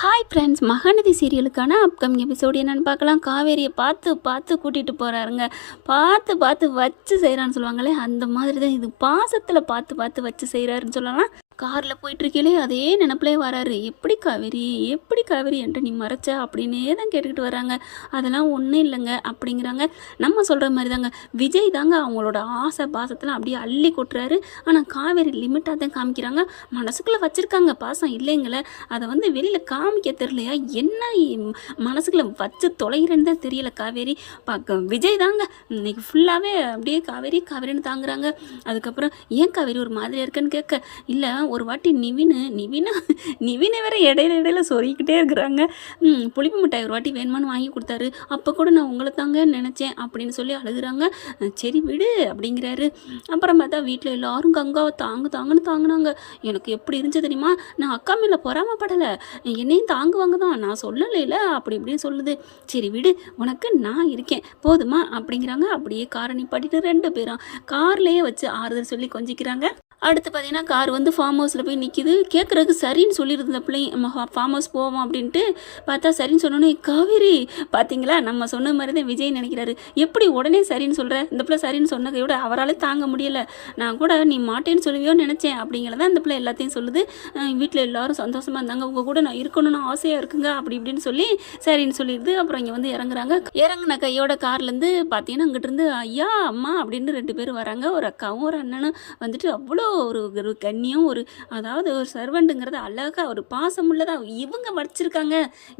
Hi friends Mahanadi சீரியலுக்கான upcoming episode என்னென்னு பார்க்கலாம். காவேரியை பார்த்து பார்த்து கூட்டிகிட்டு போகிறாருங்க பார்த்து பார்த்து வச்சு செய்கிறான்னு சொல்லுவாங்களே அந்த மாதிரி தான் இது பாசத்தில் பார்த்து பார்த்து வச்சு செய்கிறாருன்னு சொல்லலாம். காரில் போயிட்டுருக்கையிலே அதே நினப்பிலே வராரு. எப்படி காவேரி எப்படி காவேரி என்கிட்ட நீ மறைச்ச? அப்படின்னே தான் கேட்டுக்கிட்டு வராங்க. அதெல்லாம் ஒன்றும் இல்லைங்க. அப்படிங்கிறாங்க. நம்ம சொல்கிற மாதிரி தாங்க விஜய் தாங்க அவங்களோட ஆசை பாசத்தில் அப்படியே அள்ளி கொட்டுறாரு. ஆனால் காவேரி லிமிட்டாக தான் காமிக்கிறாங்க. மனசுக்குள்ளே வச்சுருக்காங்க. பாசம் இல்லைங்களே. அதை வந்து வெளியில் காமிக்க தெரியலையா? என்ன மனசுக்குள்ளே மனசுக்குள்ள வச்சு தொலைகிறேன்னு தான் தெரியல காவேரி. பார்க்க விஜய் தாங்க. இன்னைக்கு ஃபுல்லாகவே அப்படியே காவேரி காவேரின்னு தாங்குறாங்க. அதுக்கப்புறம் ஏன் காவேரி ஒரு மாதிரி இருக்குன்னு கேட்க? இல்லை ஒரு வாட்டி நிவினு நிவினு நிவினை வேற இடையில இடையில சொறிக்கிட்டே இருக்கிறாங்க. புளிப்பு மிட்டாய் ஒரு வாட்டி வேணுமான்னு வாங்கி கொடுத்தாரு. அப்போ கூட நான் உங்களை தாங்க நினச்சேன் அப்படின்னு சொல்லி அழுகுறாங்க. சரி விடு அப்படிங்கிறாரு. அப்புறம் பார்த்தா வீட்டில் எல்லாரும் கங்காவை தாங்கு தாங்குன்னு தாங்கினாங்க. எனக்கு எப்படி இருந்துச்சு தெரியுமா? நான் அக்கா மேலே பொறாமப்படலை என்னையும் தாங்குவாங்க தான். நான் சொல்லலைல அப்படி இப்படின்னு சொல்லுது. சரி விடு உனக்கு நான் இருக்கேன். போதுமா? அப்படிங்கிறாங்க. அப்படியே காரை நிப்பாட்டிட்டு ரெண்டு பேரும். கார்லேயே வச்சு ஆறுதல் சொல்லி கொஞ்சிக்கிறாங்க. அடுத்து பார்த்தீங்கன்னா கார் வந்து ஃபார்ம் ஹவுஸில் போய் நிற்கிது கேட்குறதுக்கு சரின்னு சொல்லியிருந்த பிள்ளைங்க நம்ம ஃபார்ம் ஹவுஸ் போவோம் அப்படின்ட்டு பார்த்தா சரின்னு சொன்னோன்னே காவேரி பார்த்தீங்களா? நம்ம சொன்ன மாதிரி தான் விஜய் நினைக்கிறாரு. எப்படி உடனே சரின்னு சொல்கிற இந்த பிள்ளை சரின்னு சொன்னதையோட அவரால் தாங்க முடியலை. நான் கூட நீ மாட்டேன்னு சொல்லுவியோன்னு நினச்சேன். அப்படிங்கிறத அந்த பிள்ளை எல்லாத்தையும் சொல்லுது. வீட்டில் எல்லோரும் சந்தோஷமாக இருந்தாங்க. உங்கள் கூட நான் இருக்கணும்னு ஆசையாக இருக்குங்க. அப்படி இப்படின்னு சொல்லி சரின்னு சொல்லிடுது. அப்புறம் இங்கே வந்து இறங்குறாங்க. இறங்குன கையோட கார்லேருந்து பார்த்தீங்கன்னா அங்கிட்டிருந்து ஐயா அம்மா அப்படின்னு ரெண்டு பேரும் வராங்க. ஒரு அக்காவும் ஒரு அண்ணனும் வந்துட்டு அவ்வளோ ஒரு ஒரு கண்ணியம் ஒரு அதாவது ஒரு சர்வெண்ட்டுங்கிறது அழகாக ஒரு பாசமுள்ளதாக இவங்க வச்சிருக்காங்க.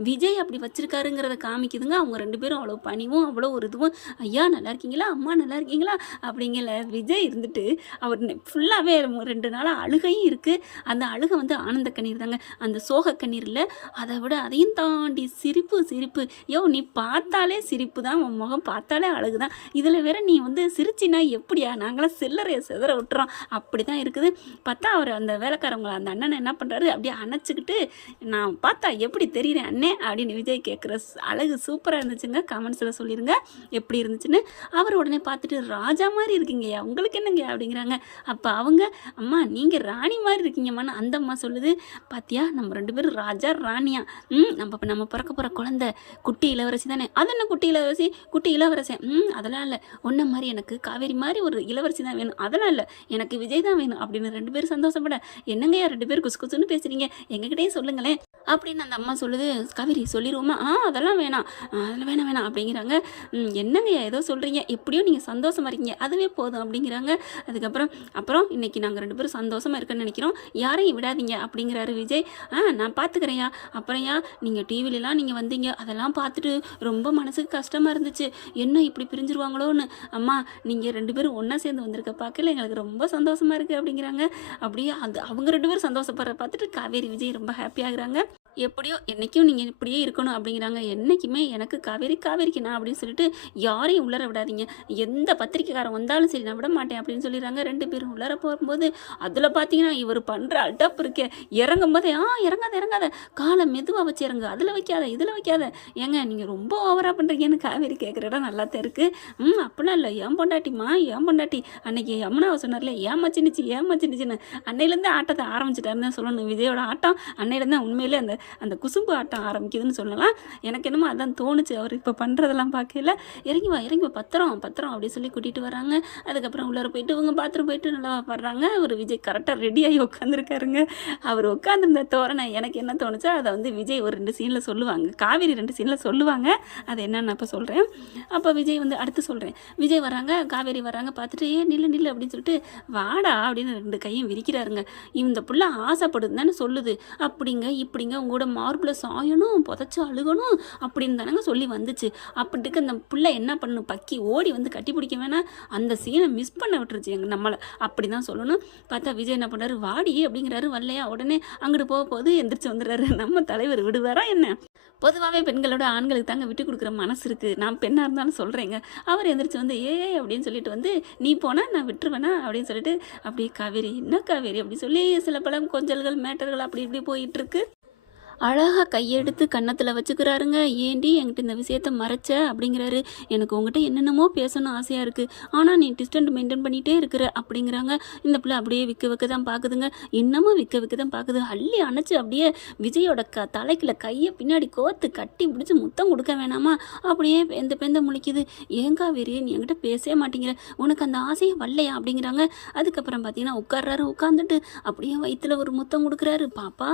விஜய் அப்படி வச்சிருக்காருங்கிறத காமிக்குதுங்க. அவங்க ரெண்டு பேரும் அவ்வளோ பணிவும் அவ்வளோ ஒரு இதுவும் ஐயா நல்லா இருக்கீங்களா? அம்மா நல்லா இருக்கீங்களா? அப்படிங்கிற விஜய் இருந்துட்டு அவர் ஃபுல்லாகவே ரெண்டு நாளாக அழுகையும் இருக்குது அந்த அழுகை வந்து ஆனந்த கண்ணீர் தாங்க. அந்த சோக கண்ணீரில் அதை விட அதையும் தாண்டி சிரிப்பு சிரிப்பு. யோ நீ பார்த்தாலே சிரிப்பு தான். உன் முகம் பார்த்தாலே அழகு தான். இதில் வேற நீ வந்து சிரிச்சினா எப்படியா? நாங்களாம் சில்லறையை செதற விட்டுறோம். அப்படி தான் இருக்குது. பார்த்தா அவர் அந்த வேலைக்காரவங்க அந்த அண்ணனை என்ன பண்ணுறாரு அப்படியே அணைச்சிக்கிட்டு நான் பார்த்தா எப்படி தெரியுறேன் அண்ணே? அப்படின்னு விஜய் கேட்குற அழகு சூப்பராக இருந்துச்சுங்க. கமெண்ட்ஸில் சொல்லிடுங்க எப்படி இருந்துச்சுன்னு. அவர் உடனே பார்த்துட்டு ராஜா மாதிரி இருக்கீங்கய்யா. உங்களுக்கு என்னங்க? அப்படிங்கிறாங்க. அப்போ அவங்க அம்மா நீங்கள் ராணி மாதிரி இருக்கீங்கம்மான்னு அந்த அம்மா சொல்லுது. பார்த்தியா நம்ம ரெண்டு பேரும் ராஜா ராணியா. ம் நம்ம இப்ப நம்ம பிறக்க போகிற குழந்தை குட்டி இளவரசி தானே. அது என்ன குட்டி இளவரசி? குட்டி இளவரசி ம் அதெல்லாம் இல்லை. ஒன்றை மாதிரி எனக்கு காவேரி மாதிரி ஒரு இளவரசி தான் வேணும். அதெல்லாம் இல்லை. எனக்கு விஜய் தான் வேணும். அப்படின்னு ரெண்டு பேரும் சந்தோஷப்பட என்னங்கய்யா ரெண்டு பேரும் குசு குசுன்னு பேசுறீங்க? எங்ககிட்டயே சொல்லுங்களேன். அப்படின்னு அந்த அம்மா சொல்லுது கவிரி சொல்லிடுவோமா ஆ அதெல்லாம் வேணாம். ஆ, அதெல்லாம் வேணாம் வேணாம். அப்படிங்கிறாங்க. என்னங்கய்யா ஏதோ சொல்கிறீங்க எப்படியோ நீங்கள் சந்தோஷமா இருக்கீங்க. அதுவே போதும். அப்படிங்கிறாங்க. அதுக்கப்புறம் அப்புறம் இன்னைக்கு நாங்கள் ரெண்டு பேரும் சந்தோஷமாக இருக்கேன்னு நினைக்கிறோம். யாரையும் விடாதீங்க. அப்படிங்கிறாரு விஜய். ஆ நான் பார்த்துக்கிறேன்யா அப்புறம் யா நீங்கள் டிவிலலாம் நீங்கள் வந்தீங்க. அதெல்லாம் பார்த்துட்டு ரொம்ப மனசுக்கு கஷ்டமாக இருந்துச்சு. என்ன இப்படி பிரிஞ்சிருவாங்களோன்னு? அம்மா நீங்கள் ரெண்டு பேரும் ஒன்றா சேர்ந்து வந்திருக்க பார்க்கல எங்களுக்கு ரொம்ப சந்தோஷமாக இருக்குது அப்படிங்கிறாங்க. அப்படியே அது அவங்க ரெண்டு பேரும் சந்தோஷப்படுற பார்த்துட்டு காவேரி விஜய் ரொம்ப ஹாப்பி ஆகுறாங்க. எப்படியோ என்றைக்கும் நீங்கள் இப்படியே இருக்கணும் அப்படிங்கிறாங்க. என்றைக்குமே எனக்கு காவேரி காவேரிக்கு நான் அப்படின்னு சொல்லிட்டு யாரையும் உள்ளர விடாதீங்க. எந்த பத்திரிக்கைக்காரன் வந்தாலும் சரி நான் விட மாட்டேன் அப்படின்னு சொல்லிடுறாங்க. ரெண்டு பேரும் உள்ளர போகும்போது அதில் பார்த்தீங்கன்னா இவர் பண்ணுற அட்டப் இருக்கே. இறங்கும் போதே ஆ இறங்காத இறங்காத. காலை மெதுவாக வச்சு இறங்கு. அதில் வைக்காத இதில் வைக்காத. ஏங்க நீங்கள் ரொம்ப ஓவராக பண்ணுறீங்கன்னு காவேரி கேட்குற இடம் நல்லா தான் இருக்குது ம் அப்படிலாம் இல்லை. ஏன் பொண்டாட்டிம்மா ஏன் பொண்டாட்டி. அன்னைக்கு யமுனாவை சொன்னார்ல ஏமாச்சினுச்சு ஏமாச்சினுச்சுன்னு அன்னையிலேருந்து ஆட்டத்தை ஆரம்பிச்சிட்டாருன்னு தான் சொல்லணும். விஜயோட ஆட்டம் அன்னையிலேருந்து உண்மையிலே அந்த அந்த குசும்பு ஆட்டம் ஆரம்பிக்குதுன்னு சொல்லலாம். எனக்கு என்னமோ அதான் தோணுச்சு. அவர் இப்போ பண்ணுறதெல்லாம் பார்க்கல இறங்கி வா இறங்கி வா. பத்திரம் பத்திரம் அப்படி சொல்லி கூட்டிகிட்டு வராங்க. அதுக்கப்புறம் உள்ளார போயிட்டு இவங்க பாத்ரூம் போயிட்டு நல்லா வர்றாங்க. ஒரு விஜய் கரெக்டாக ரெடியாகி உட்காந்துருக்காருங்க அவர் உட்காந்துருந்த தோரணை எனக்கு என்ன தோணுச்சோ அதை வந்து விஜய் ஒரு ரெண்டு சீனில் சொல்லுவாங்க. காவேரி ரெண்டு சீனில் சொல்லுவாங்க. அது என்னன்னு அப்போ சொல்கிறேன் அப்போ விஜய் வந்து அடுத்து சொல்கிறேன் விஜய் வராங்க காவேரி வராங்க பார்த்துட்டு ஏ நில்லு நில்லு அப்படின்னு சொல்லிட்டு வாடா அப்படி அப்படின்னு ரெண்டு கையும் விரிக்கிறாருங்க. இந்த புள்ள ஆசைப்படுதுன்னு சொல்லுது. அப்படிங்க இப்படிங்க உங்களோட மார்பில் சாயணும் புதைச்சி அழுகணும் அப்படின்னு தானங்க சொல்லி வந்துச்சு. அப்படிக்கு அந்த புள்ள என்ன பண்ணும்? பக்கி ஓடி வந்து கட்டி பிடிக்க வேணாம். அந்த சீனை மிஸ் பண்ண விட்டுருச்சு எங்கள் நம்மளை. அப்படி தான் சொல்லணும். பார்த்தா விஜய் என்ன பண்ணுறாரு வாடி அப்படிங்கிறாரு வரலையா உடனே அங்கிட்டு போக போது எந்திரிச்சு வந்துடுறாரு. நம்ம தலைவர் விடுவாரா என்ன? பொதுவாகவே பெண்களோட ஆண்களுக்கு தாங்க விட்டு கொடுக்குற மனசு இருக்குது நான் பெண்ணாக இருந்தாலும் சொல்கிறேங்க அவர் எந்திரிச்சு வந்து ஏ அப்படின்னு சொல்லிட்டு வந்து நீ போனால் நான் விட்டுருவேனா? அப்படின்னு சொல்லிட்டு அப்படி காவேரி என்ன காவேரி? அப்படி சொல்லி சில பல கொஞ்சல்கள் மேட்டர்கள் அப்படி இப்படி போயிட்டுருக்கு அழகாக கையெடுத்து கன்னத்தில் வச்சுக்கிறாருங்க. ஏண்டி என்கிட்ட இந்த விஷயத்த மறைச்ச? அப்படிங்கிறாரு. எனக்கு உங்ககிட்ட என்னென்னமோ பேசணும் ஆசையாக இருக்குது ஆனால் நீ டிஸ்டன்ட் மெயின்டைன் பண்ணிகிட்டே இருக்கிற. அப்படிங்கிறாங்க. இந்த பிள்ளை அப்படியே விற்க விற்க தான் பார்க்குதுங்க இன்னமும் விற்க விற்க தான் பார்க்குது அள்ளி அணைச்சி அப்படியே விஜயோட க தலைக்குள்ள கையை பின்னாடி கோத்து கட்டி பிடிச்சி முத்தம் கொடுக்க வேணாமா? அப்படியே பெந்த பெந்த முழிக்குது. ஏங்கா வெறி நீ என்கிட்ட பேசவே மாட்டேங்கிற. உனக்கு அந்த ஆசையை வரலையா? அப்படிங்கிறாங்க. அதுக்கப்புறம் பார்த்தீங்கன்னா உட்கார்றாரு உட்காந்துட்டு அப்படியே வயிற்றுல ஒரு முத்தம் கொடுக்குறாரு. பாப்பா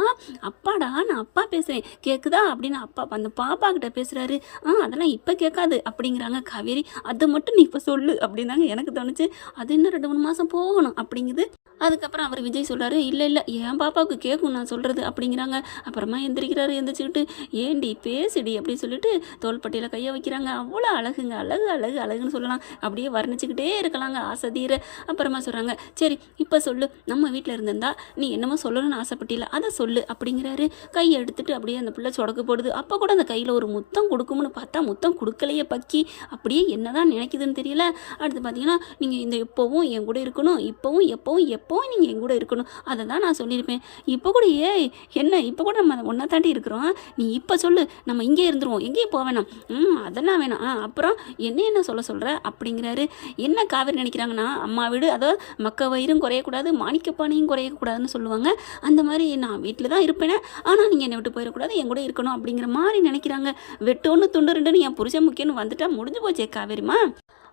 அப்பாடா நான் அப்பா பேசுகிறேன் கேட்குதா அப்படின்னு அப்பா அந்த பாப்பா கிட்ட பேசுகிறாரு ஆ அதெல்லாம் இப்போ கேட்காது அப்படிங்கிறாங்க காவேரி. அதை மட்டும் நீ இப்போ சொல்லு அப்படின்னாங்க எனக்கு தோணுச்சு. அது இன்னும் ரெண்டு மூணு மாதம் போகணும் அப்படிங்குது. அதுக்கப்புறம் அவர் விஜய் சொல்கிறாரு இல்லை இல்லை என் பாப்பாவுக்கு கேட்கும் நான் சொல்கிறது அப்படிங்கிறாங்க. அப்புறமா எந்திரிக்கிறாரு எந்திரிச்சுக்கிட்டு ஏண்டி பேசுடி அப்படின்னு சொல்லிட்டு தோள்பட்டையில் கையை வைக்கிறாங்க. அவ்வளோ அழகுங்க அழகு அழகு அழகுன்னு சொல்லலாம். அப்படியே வர்ணிச்சுக்கிட்டே இருக்கலாங்க ஆசதீர அப்புறமா சொல்கிறாங்க சரி இப்போ சொல்லு. நம்ம வீட்டில் இருந்திருந்தா நீ என்னமோ சொல்லணும்னு ஆசைப்பட்டில அதை சொல்லு அப்படிங்கிறாரு. கையை எடுத்துட்டு அப்படியே அந்த பிள்ளை சொடக்கு போடுது. அப்போ கூட அந்த கையில் ஒரு முத்தம் கொடுக்கும்னு பார்த்தா முத்தம் கொடுக்கலையே பக்கி. அப்படியே என்னதான் நினைக்குதுன்னு தெரியல. அடுத்து பார்த்தீங்கன்னா நீங்கள் இந்த எப்போவும் என் கூட இருக்கணும் இப்போவும் எப்போவும் எப்போவும் நீங்கள் என் கூட இருக்கணும். அதை தான் நான் சொல்லியிருப்பேன். இப்போ கூட ஏய் என்ன? இப்போ கூட நம்ம ஒன்றா தாண்டி இருக்கிறோம். நீ இப்போ சொல்லு. நம்ம இங்கே இருந்துருவோம். எங்கேயும் போக வேணாம். ம் அதெல்லாம் வேணாம். ஆ அப்புறம் என்ன என்ன சொல்ல சொல்கிற அப்படிங்கிறாரு. என்ன காவேரி நினைக்கிறாங்கன்னா அம்மா வீடு அதாவது மக்க வயிறும் குறையக்கூடாது மாணிக்கப்பானையும் குறையக்கூடாதுன்னு சொல்லுவாங்க. அந்த மாதிரி நான் வீட்டில் தான் இருப்பேனே. ஆனால் நீங்கள் என்னை விட்டு போயிடக்கூடாது என் கூட இருக்கணும் அப்படிங்கிற மாதிரி நினைக்கிறாங்க. வெட்டு ஒன்று துண்டு ரெண்டுன்னு என் புருஷன் முக்கியன்னு வந்துட்டா முடிஞ்சு போச்சே காவேரிமா.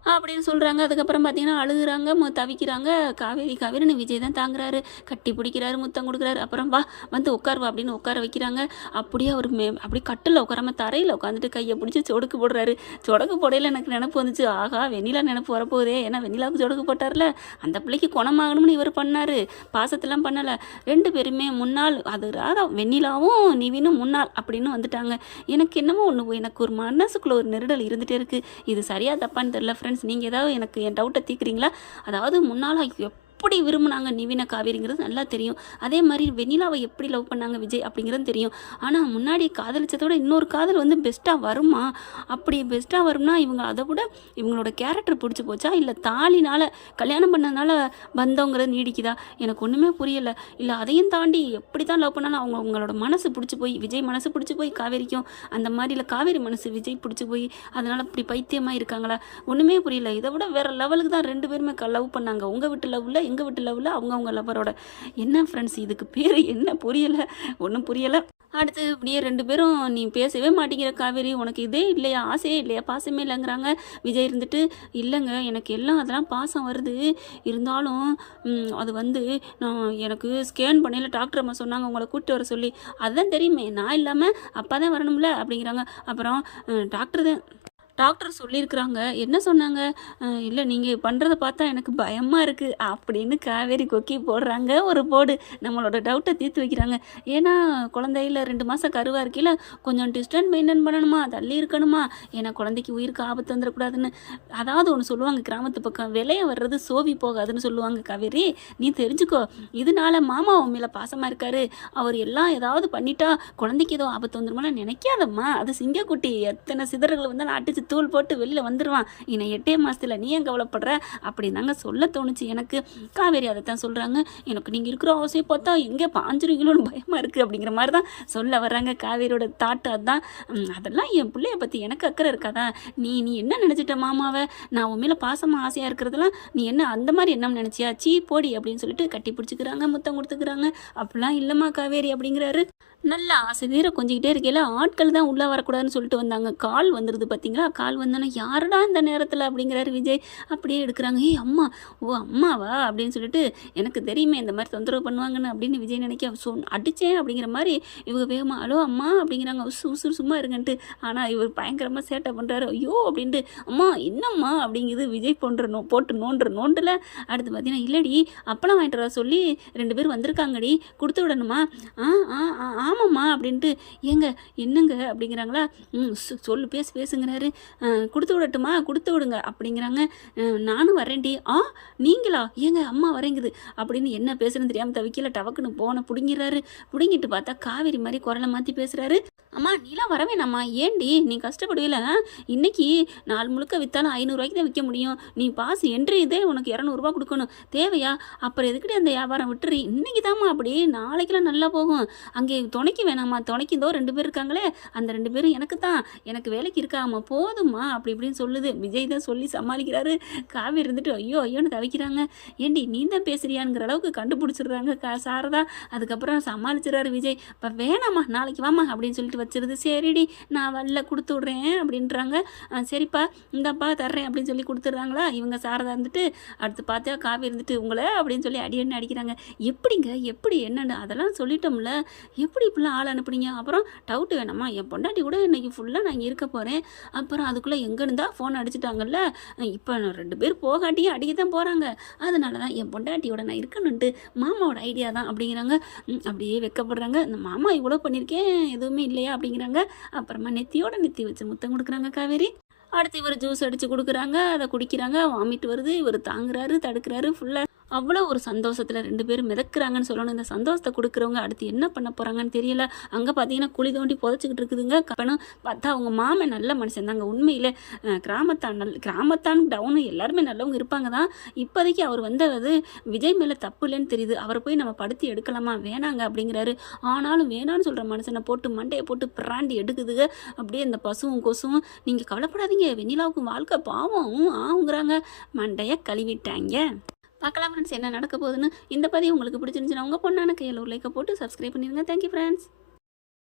அப்படின்னு சொல்கிறாங்க அதுக்கப்புறம் பார்த்தீங்கன்னா அழுகுறாங்க மு தவிக்கிறாங்க. காவேரி காவேரின்னு விஜய் தான் தாங்குறாரு. கட்டி பிடிக்கிறாரு முத்தம் கொடுக்குறாரு. அப்புறம் வா வந்து உட்காருவா அப்படின்னு உட்கார வைக்கிறாங்க. அப்படியே அவர் மே அப்படியே கட்டில் உட்காராம தரையில் உட்காந்துட்டு கையை பிடிச்சி சொடுக்கு போடுறாரு. சொடக்கு போடையில் எனக்கு நினப்பு வந்துச்சு. ஆகா வெண்ணிலா நினப்பு வரப்போகுதே. ஏன்னா வெண்ணிலாவுக்கு சொடக்கு போட்டார்ல. அந்த பிள்ளைக்கு குணமாகணும்னு இவர் பண்ணார். பாசத்தெல்லாம் பண்ணலை. ரெண்டு பேருமே முன்னாள் அது ராதா வெண்ணிலாவும் நிவினும் முன்னாள் அப்படின்னு வந்துட்டாங்க. எனக்கு என்னமோ ஒன்று எனக்கு ஒரு மனசுக்குள்ளே ஒரு நெருடல் இருந்துகிட்டே இருக்குது இது சரியா தப்பான்னு தெரில ஃப்ரெண்ட்ஸ் நீங்கள் ஏதாவது எனக்கு என் டவுட்டை தீர்க்குறீங்களா? அதாவது முன்னால் எப்படி விரும்பினாங்க நிவின காவேரிங்கிறது நல்லா தெரியும். அதே மாதிரி வெண்ணிலாவை எப்படி லவ் பண்ணாங்க விஜய் அப்படிங்கிறது தெரியும். ஆனால் முன்னாடி காதலிச்சதோட இன்னொரு காதல் வந்து பெஸ்ட்டாக வருமா? அப்படி பெஸ்ட்டாக வரும்னா இவங்க அதை விட இவங்களோட கேரக்டர் பிடிச்சி போச்சா? இல்லை தாலினால் கல்யாணம் பண்ணதுனால பந்தங்கிறது நீடிக்குதா? எனக்கு ஒன்றுமே புரியலை. இல்லை அதையும் தாண்டி எப்படி தான் லவ் பண்ணாலும் அவங்க அவங்களோட மனசு பிடிச்சி போய் விஜய் மனசு பிடிச்சி போய் காவேரிக்கும் அந்த மாதிரி இல்லை காவேரி மனசு விஜய் பிடிச்சி போய் அதனால் இப்படி பைத்தியமாக இருக்காங்களா? ஒன்றுமே புரியல. இதை விட வேறு லெவலுக்கு தான் ரெண்டு பேருமே லவ் பண்ணாங்க. உங்கள் வீட்டு லவ்வில் எங்கள் வீட்டு லவ்வில் அவங்கவுங்க லவ்வரோட என்ன ஃப்ரெண்ட்ஸ் இதுக்கு பேர் என்ன? புரியலை. ஒன்றும் புரியலை. அடுத்து இப்படியே ரெண்டு பேரும் நீ பேசவே மாட்டேங்கிற காவேரி. உனக்கு இதே இல்லையா? ஆசையே இல்லையா? பாசமே இல்லைங்கிறாங்க. விஜய் இருந்துட்டு இல்லைங்க எனக்கு எல்லாம் அதெல்லாம் பாசம் வருது. இருந்தாலும் அது வந்து நான் எனக்கு ஸ்கேன் பண்ணல டாக்டர் அம்மா சொன்னாங்க. உங்களை கூப்பிட்டு வர சொல்லி. அதுதான் தெரியுமே நான் இல்லாமல் அப்போ தான் வரணும்ல? அப்படிங்கிறாங்க. அப்புறம் டாக்டர் தான் டாக்டர் சொல்லியிருக்கிறாங்க. என்ன சொன்னாங்க? இல்லை நீங்கள் பண்ணுறத பார்த்தா எனக்கு பயமாக இருக்குது அப்படின்னு காவேரி கொக்கி போடுறாங்க. ஒரு போடு. நம்மளோட டவுட்டை தீர்த்து வைக்கிறாங்க. ஏன்னா குழந்தையில ரெண்டு மாதம் கருவாக இருக்கையில் கொஞ்சம் டிஸ்டன்ஸ் மெயின்டைன் பண்ணணுமா? தள்ளி இருக்கணுமா? ஏன்னா குழந்தைக்கு உயிருக்கு ஆபத்து வந்துடக்கூடாதுன்னு. அதாவது ஒன்று சொல்லுவாங்க கிராமத்து பக்கம் விலைய வர்றது சோவி போகாதுன்னு சொல்லுவாங்க காவேரி. நீ தெரிஞ்சுக்கோ. இதனால மாமா உன் மேலே பாசமாக இருக்காரு. அவர் எல்லாம் ஏதாவது பண்ணிட்டா குழந்தைக்கு ஏதோ ஆபத்து வந்துருமான்னு நினைக்காதம்மா. அது சிங்கக்குட்டி. எத்தனை சிதறல்கள் வந்தாலும் அடிச்சு தூள் போட்டு வெளியில் வந்துடுவான் இன்னும் எட்டே மாதத்தில் நீ ஏன் கவலைப்படுற? அப்படின்னாங்க சொல்ல தோணுச்சு எனக்கு. காவேரி அதை தான் சொல்கிறாங்க எனக்கு நீங்கள் இருக்கிற அவசியம் பார்த்தா எங்கே பாஞ்சிருவீங்களோன்னு பயமாக இருக்குது அப்படிங்கிற மாதிரி தான் சொல்ல வர்றாங்க காவேரியோட தாட்டு அதுதான் அதெல்லாம் என் பிள்ளைய பற்றி எனக்கு அக்கறை இருக்காதா? நீ நீ என்ன நினச்சிட்ட மாமாவை? நான் உண்மையில் பாசமாக ஆசையாக இருக்கிறதெல்லாம் நீ என்ன அந்த மாதிரி என்ன நினச்சியா? சீ போடி அப்படின்னு சொல்லிட்டு கட்டி பிடிச்சிக்கிறாங்க முத்தம் கொடுத்துக்கிறாங்க. அப்படிலாம் இல்லைம்மா காவேரி அப்படிங்கிறாரு. நல்லா ஆசை. தீர கொஞ்சிக்கிட்டே இருக்கையில் ஆட்கள் தான் உள்ளே வரக்கூடாதுன்னு சொல்லிட்டு வந்தாங்க. கால் வந்துடுது பார்த்தீங்களா கால் வந்தோன்னே யாருடா இந்த நேரத்தில் அப்படிங்கிறாரு விஜய். அப்படியே எடுக்கிறாங்க. ஏய் அம்மா ஓ அம்மாவா? அப்படின்னு சொல்லிட்டு எனக்கு தெரியுமே இந்த மாதிரி தொந்தரவு பண்ணுவாங்கன்னு அப்படின்னு விஜய் நினைக்க சொ அடித்தேன் அப்படிங்கிற மாதிரி இவங்க வேகமா ஹலோ அம்மா அப்படிங்கிறாங்க. உசு உசுறு சும்மா இருங்கன்ட்டு. ஆனால் இவர் பயங்கரமாக சேட்டை பண்ணுறாரு ஐயோ அப்படின்ட்டு அம்மா என்னம்மா? அப்படிங்குது விஜய். போன்ற நோ போட்டு நோண்டுற நோண்டில். அடுத்து பார்த்தீங்கன்னா இல்லடி அப்பளம் வாங்கிட்டு வர சொல்லி ரெண்டு பேர் வந்திருக்காங்கடி. கொடுத்து விடணுமா? ஆ ஆ ஆ ஆமாம்மா அப்படின்ட்டு ஏங்க என்னங்க? அப்படிங்கிறாங்களா. ம் சொ- சொல்லு பேசு பேசுங்கிறாரு. கொடுத்து விடட்டுமா? கொடுத்து விடுங்க. அப்படிங்கிறாங்க. நானும் வரேன்டி ஆ நீங்களா? ஏங்க அம்மா வரேங்குது. அப்படின்னு என்ன பேசுறேன்னு தெரியாமல் தவிக்கல டவக்குன்னு போன பிடுங்கிறாரு பிடுங்கிட்டு பார்த்தா காவேரி மாதிரி குரலை மாற்றி பேசுகிறாரு அம்மா நீலாம் வரவேணாம்மா ஏண்டி நீ கஷ்டப்படுவில? இன்னைக்கு நாள் முழுக்க விற்றாலும் ஐநூறுரூவாய்க்கு தான் விற்க முடியும். நீ பாஸ் என்ட்ரி இதே உனக்கு இரநூறுபா கொடுக்கணும். தேவையா? அப்புறம் எதுக்கிட்டே அந்த வியாபாரம் விட்டுரு இன்னைக்கு தாம்மா அப்படி. நாளைக்கெல்லாம் நல்லா போகும். அங்கே துணைக்கு வேணாம்மா. துணைக்கு இதோ ரெண்டு பேர் இருக்காங்களே. அந்த ரெண்டு பேரும் எனக்கு தான் எனக்கு வேலைக்கு இருக்காமா போதும்மா. அப்படி இப்படின்னு சொல்லுது. விஜய் தான் சொல்லி சமாளிக்கிறாரு. காவி இருந்துட்டு ஐயோ ஐயோன்னு தவிக்கிறாங்க. ஏண்டி நீ தான் பேசுறியாங்கிற அளவுக்கு கண்டுபிடிச்சிடுறாங்க கா சாரதா. அதுக்கப்புறம் சமாளிச்சிடறாரு விஜய். இப்போ வேணாம்மா. நாளைக்கு வாம்மா. அப்படின்னு சொல்லிட்டு வச்சிருது. சரிடி நான் வரல கொடுத்து விட்றேன் அப்படின்றாங்க. சரிப்பா இந்தாப்பா தர்றேன் அப்படின்னு சொல்லி கொடுத்துட்றாங்களா? இவங்க சாரதா இருந்துட்டு அடுத்து பார்த்தா காவி இருந்துட்டு உங்களை அப்படின்னு சொல்லி அடி அடிக்கிறாங்க. எப்படிங்க எப்படி என்னன்னு? அதெல்லாம் சொல்லிட்டோம்ல. எப்படி இப்படிலாம் ஆள் அனுப்புனீங்க? அப்புறம் டவுட்டு வேணாமா? என் பொண்டாட்டி கூட இன்னைக்கு ஃபுல்லாக நான் இருக்க போகிறேன் அப்புறம் அதுக்குள்ளே எங்கேருந்தா ஃபோன் அடிச்சிட்டாங்கல்ல? இப்போ ரெண்டு பேர் போகாட்டியும் அடிக்க தான் போகிறாங்க அதனால தான் என் பொண்டாட்டியோட நான் இருக்கணுன்ட்டு மாமாவோட ஐடியா தான் அப்படிங்கிறாங்க. அப்படியே வெக்கப்படுறாங்க. இந்த மாமா இவ்வளோ பண்ணியிருக்கேன் எதுவுமே இல்லையா? அப்படிங்கிறாங்க. அப்புறமா நெத்தியோட நெத்தி வச்சு முத்தம் கொடுக்குறாங்க காவேரி. அடுத்து இவர் ஜூஸ் அடித்து கொடுக்குறாங்க. அதை குடிக்கிறாங்க. வாமிட் வருது. இவர் தாங்குறாரு தடுக்கிறாரு. ஃபுல்லாக அவ்வளோ ஒரு சந்தோஷத்தில் ரெண்டு பேரும் மிதக்குறாங்கன்னு சொல்லணும் இந்த சந்தோஷத்தை கொடுக்குறவங்க அடுத்து என்ன பண்ண போகிறாங்கன்னு தெரியல அங்கே பார்த்தீங்கன்னா குழி தோண்டி புதைச்சிக்கிட்டு இருக்குதுங்க கப்பனும் பார்த்தா அவங்க மாமன் நல்ல மனுஷன் தாங்க உண்மையில் கிராமத்தான் நல் கிராமத்தான் டவுனு எல்லாருமே நல்லவங்க இருப்பாங்க தான் இப்போதைக்கு அவர் வந்தது விஜய் மேலே தப்பு இல்லைன்னு தெரியுது அவரை போய் நம்ம படுத்தி எடுக்கலாமா வேணாங்க அப்படிங்கிறாரு ஆனாலும் வேணான்னு சொல்கிற மனுஷனை போட்டு மண்டையை போட்டு பிராண்டி எடுக்குதுங்க அப்படியே இந்த பசுவும் கொசுவும் நீங்கள் கவலைப்படாதீங்க வெண்ணிலாவுக்கும் வாழ்க்கை பாவம் ஆகுங்கிறாங்க மண்டையை கழுவிட்டாங்க பார்க்கலாம் ஃப்ரெண்ட்ஸ் என்ன நடக்க போகுதுன்னு இந்த பதிவு உங்களுக்கு பிடிச்சிருந்துச்சுன்னா உங்கள் பொண்ணான கையில் ஒரு லைக்கை போட்டு சப்ஸ்கிரைப் பண்ணிடுங்க. Thank you friends